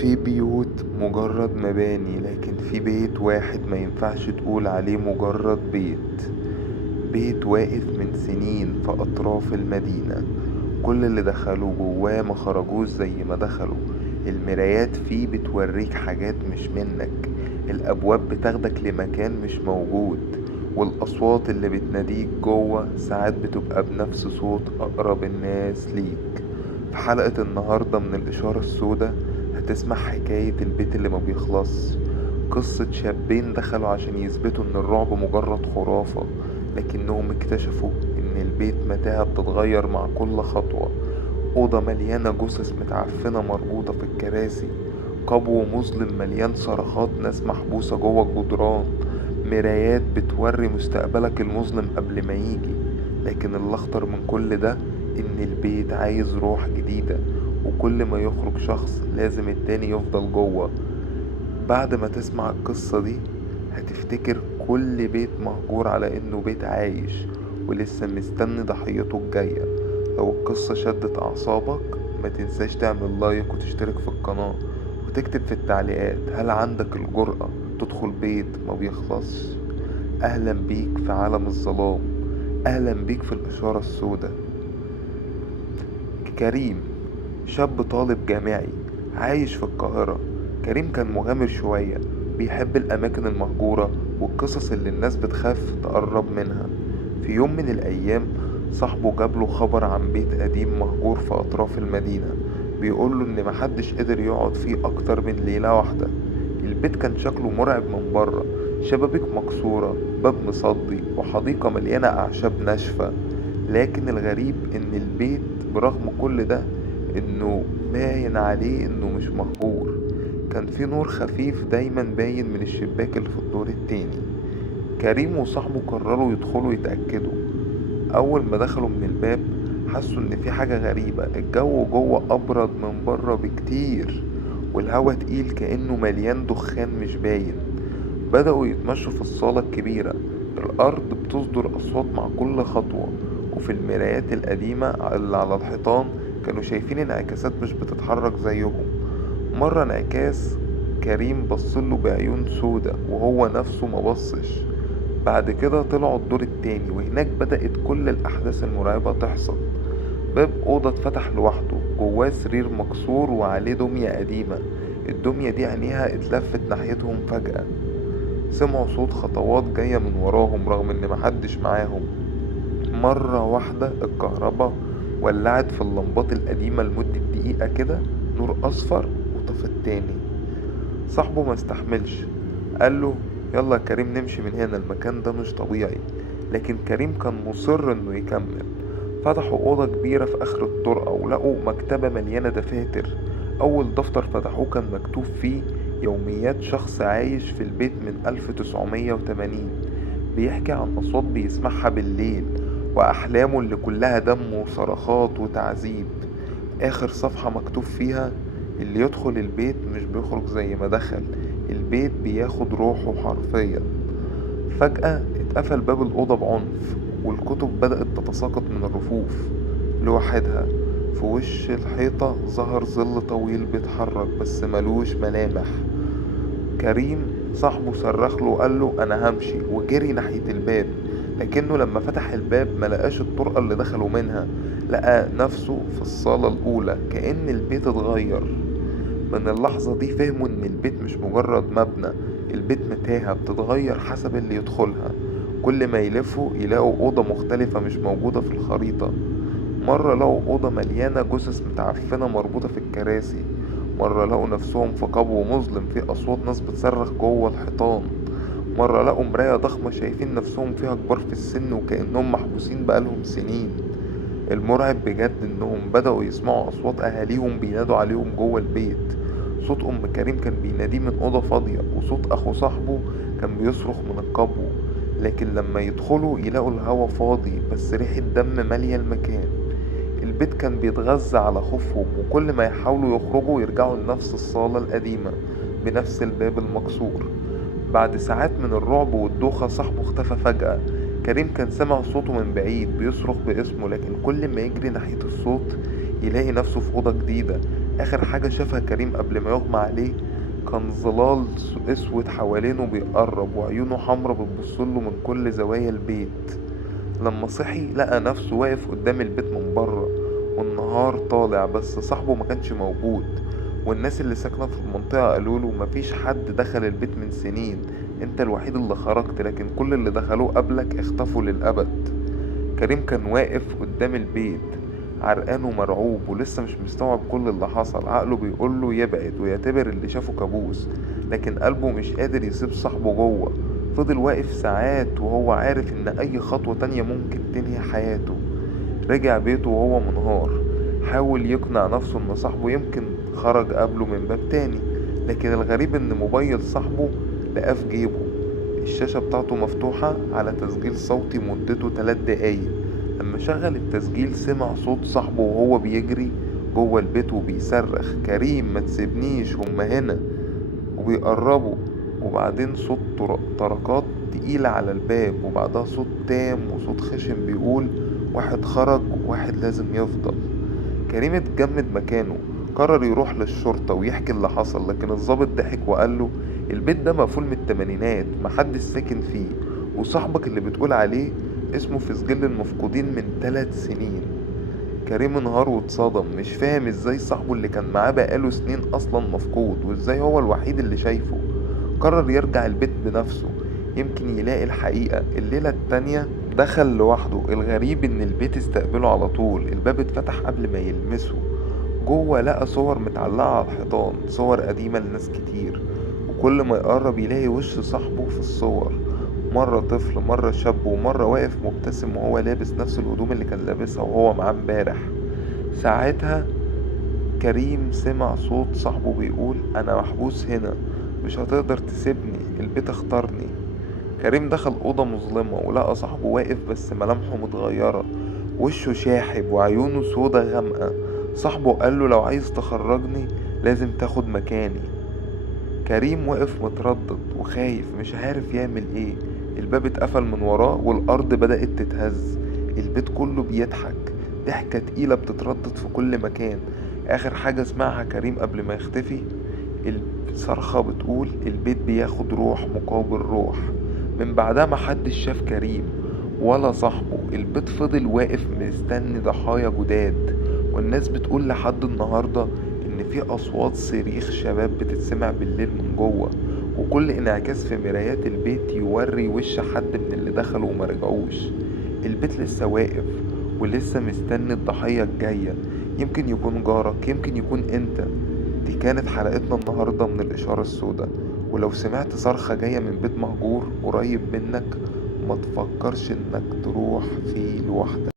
في بيوت مجرد مباني، لكن في بيت واحد ما ينفعش تقول عليه مجرد بيت. بيت واقف من سنين في أطراف المدينة. كل اللي دخلوا جواه ما خرجوش زي ما دخلوا. المرايات فيه بتوريك حاجات مش منك. الأبواب بتاخدك لمكان مش موجود. والأصوات اللي بتناديك جوه ساعات بتبقى بنفس صوت أقرب الناس ليك. في حلقة النهاردة من الإشارة السوداء هتسمع حكاية البيت اللي ما بيخلص. قصة شابين دخلوا عشان يثبتوا إن الرعب مجرد خرافة، لكنهم اكتشفوا إن البيت متاهة بتتغير مع كل خطوة. أوضة مليانة جثث متعفنة مربوطة في الكراسي. قبو مظلم مليان صرخات ناس محبوسة جوه الجدران. مرايات بتوري مستقبلك المظلم قبل ما يجي. لكن الأخطر من كل ده إن البيت عايز روح جديدة، وكل ما يخرج شخص لازم التاني يفضل جوه. بعد ما تسمع القصة دي هتفتكر كل بيت مهجور على إنه بيت عايش ولسه مستني ضحيته الجاية. لو القصة شدت أعصابك ما تنساش تعمل لايك وتشترك في القناة وتكتب في التعليقات هل عندك الجرأة تدخل بيت ما بيخلصش. أهلا بيك في عالم الظلام. أهلا بيك في الإشارة السوداء. كريم شاب طالب جامعي عايش في القاهرة. كريم كان مغامر شوية، بيحب الأماكن المهجورة والقصص اللي الناس بتخاف تقرب منها. في يوم من الأيام صاحبه جابله خبر عن بيت قديم مهجور في أطراف المدينة، بيقوله إن محدش قدر يقعد فيه أكتر من ليلة واحدة. البيت كان شكله مرعب من بره، شبابيك مكسورة، باب مصدي، وحديقة مليانة أعشاب ناشفة. لكن الغريب إن البيت برغم كل ده إنه باين عليه إنه مش مهجور. كان في نور خفيف دايما باين من الشباك اللي في الدور التاني. كريم وصاحبه قرروا يدخلوا يتأكدوا. أول ما دخلوا من الباب حسوا إن في حاجة غريبة. الجو جوه أبرد من بره بكتير، والهوا تقيل كأنه مليان دخان مش باين. بدأوا يتمشوا في الصالة الكبيرة. الأرض بتصدر أصوات مع كل خطوة، وفي المرايات القديمة اللي على الحيطان كانوا شايفين انعكاسات مش بتتحرك زيهم. مرة انعكاس كريم بصله بعيون سودا وهو نفسه مبصش. بعد كده طلعوا الدور التاني، وهناك بدأت كل الأحداث المرعبة تحصل. باب أوضة اتفتح لوحده، جواه سرير مكسور وعليه دمية قديمة. الدمية دي عينيها اتلفت ناحيتهم فجأة. سمعوا صوت خطوات جاية من وراهم رغم ان محدش معاهم. مرة واحدة الكهرباء ولعت في اللمبات القديمة لمدة دقيقة كده، نور أصفر وطفت تاني. صاحبه ما استحملش، قاله يلا يا كريم نمشي من هنا، المكان ده مش طبيعي. لكن كريم كان مصر انه يكمل. فتحوا أوضة كبيرة في آخر الطرقة ولقوا مكتبة مليانة دفاتر. أول دفتر فتحوه كان مكتوب فيه يوميات شخص عايش في البيت من 1980، بيحكي عن أصوات بيسمعها بالليل وأحلامه اللي كلها دم وصرخات وتعذيب. آخر صفحة مكتوب فيها اللي يدخل البيت مش بيخرج زي ما دخل، البيت بياخد روحه حرفيا. فجأة اتقفل باب الأوضة بعنف، والكتب بدأت تتساقط من الرفوف لوحدها. في وش الحيطة ظهر ظل طويل بيتحرك بس ملوش ملامح. كريم صاحبه صرخ له وقال له أنا همشي، وجري ناحية الباب. لكنه لما فتح الباب ملقاش الطرقة اللي دخلوا منها، لقى نفسه في الصالة الأولى. كأن البيت اتغير. من اللحظة دي فهموا إن البيت مش مجرد مبنى، البيت متاهة بتتغير حسب اللي يدخلها. كل ما يلفوا يلاقوا أوضة مختلفة مش موجودة في الخريطة. مرة لقوا أوضة مليانة جثث متعفنة مربوطة في الكراسي. مرة لقوا نفسهم في قبو مظلم فيه أصوات ناس بتصرخ جوه الحيطان. مرة لقوا مراية ضخمة شايفين نفسهم فيها كبار في السن وكأنهم محبوسين بقالهم سنين. المرعب بجد إنهم بدأوا يسمعوا أصوات أهاليهم بينادوا عليهم جوه البيت. صوت أم كريم كان بيناديه من أوضة فاضية، وصوت أخو صاحبه كان بيصرخ من القبو. لكن لما يدخلوا يلاقوا الهوا فاضي بس ريحة دم مالية المكان. البيت كان بيتغذى على خوفهم، وكل ما يحاولوا يخرجوا يرجعوا لنفس الصالة القديمة بنفس الباب المكسور. بعد ساعات من الرعب والدوخة صاحبه اختفى فجأة. كريم كان سمع صوته من بعيد بيصرخ باسمه، لكن كل ما يجري ناحية الصوت يلاقي نفسه في أوضة جديدة. آخر حاجة شافها كريم قبل ما يغمى عليه كان ظلال اسود حوالينه بيقرب، وعيونه حمرا بتبصله من كل زوايا البيت. لما صحي لقى نفسه واقف قدام البيت من بره، والنهار طالع بس صاحبه ما كانش موجود. والناس اللي ساكنة في المنطقة قالوله مفيش حد دخل البيت من سنين، انت الوحيد اللي خرجت، لكن كل اللي دخلوه قبلك اختفوا للأبد. كريم كان واقف قدام البيت عرقان ومرعوب ولسه مش مستوعب كل اللي حصل. عقله بيقوله يبعد ويعتبر اللي شافه كابوس، لكن قلبه مش قادر يسيب صاحبه جوه. فضل واقف ساعات وهو عارف ان اي خطوة تانية ممكن تنهي حياته. رجع بيته وهو منهار، حاول يقنع نفسه ان صاحبه يمكن خرج قبله من باب تاني، لكن الغريب ان موبايل صاحبه لقاه في جيبه. الشاشة بتاعته مفتوحة على تسجيل صوتي مدته 3 دقايق. لما شغل التسجيل سمع صوت صاحبه وهو بيجري جوه البيت وبيصرخ: كريم ما تسيبنيش، هما هنا. وبيقربوا، وبعدين صوت طرقات تقيلة على الباب، وبعدها صوت تام وصوت خشن بيقول: واحد خرج، واحد لازم يفضل. كريم اتجمد مكانه، قرر يروح للشرطة ويحكي اللي حصل، لكن الضابط ضحك وقاله: البيت ده مقفول من التمانينات، محدش ساكن فيه، وصاحبك اللي بتقول عليه اسمه في سجل المفقودين من 3 سنين. كريم انهار واتصدم، مش فاهم ازاي صاحبه اللي كان معاه بقاله سنين اصلا مفقود، وازاي هو الوحيد اللي شايفه. قرر يرجع البيت بنفسه، يمكن يلاقي الحقيقة. الليلة التانية دخل لوحده. الغريب ان البيت استقبله على طول، الباب اتفتح قبل ما يلمسه. جوه لقى صور متعلقة على الحيطان، صور قديمة لناس كتير، وكل ما يقرب يلاقي وش صاحبه في الصور، مرة طفل، مرة شاب، ومرة واقف مبتسم وهو لابس نفس الهدوم اللي كان لابسها وهو معاه امبارح. ساعتها كريم سمع صوت صاحبه بيقول: انا محبوس هنا، مش هتقدر تسيبني، البيت اختارني. كريم دخل أوضة مظلمة ولقى صاحبه واقف بس ملامحه متغيرة، وشه شاحب وعيونه سودا غامقة. صاحبه قاله: لو عايز تخرجني لازم تاخد مكاني. كريم وقف متردد وخايف، مش عارف يعمل ايه. الباب اتقفل من وراه والأرض بدأت تتهز. البيت كله بيضحك، ضحكة تقيلة بتتردد في كل مكان. آخر حاجة سمعها كريم قبل ما يختفي الصرخة بتقول: البيت بياخد روح مقابل روح. من بعدها محدش شاف كريم ولا صاحبه. البيت فضل واقف مستني ضحايا جداد، والناس بتقول لحد النهاردة إن في أصوات صريخ شباب بتتسمع بالليل من جوه، وكل انعكاس في مرايات البيت يوري وش حد من اللي دخلوا ومرجعوش. البيت لسه واقف ولسه مستني الضحية الجاية، يمكن يكون جارك، يمكن يكون انت. دي كانت حلقتنا النهاردة من الإشارة السوداء. ولو سمعت صرخة جاية من بيت مهجور قريب منك، ما تفكرش انك تروح فيه لوحدك.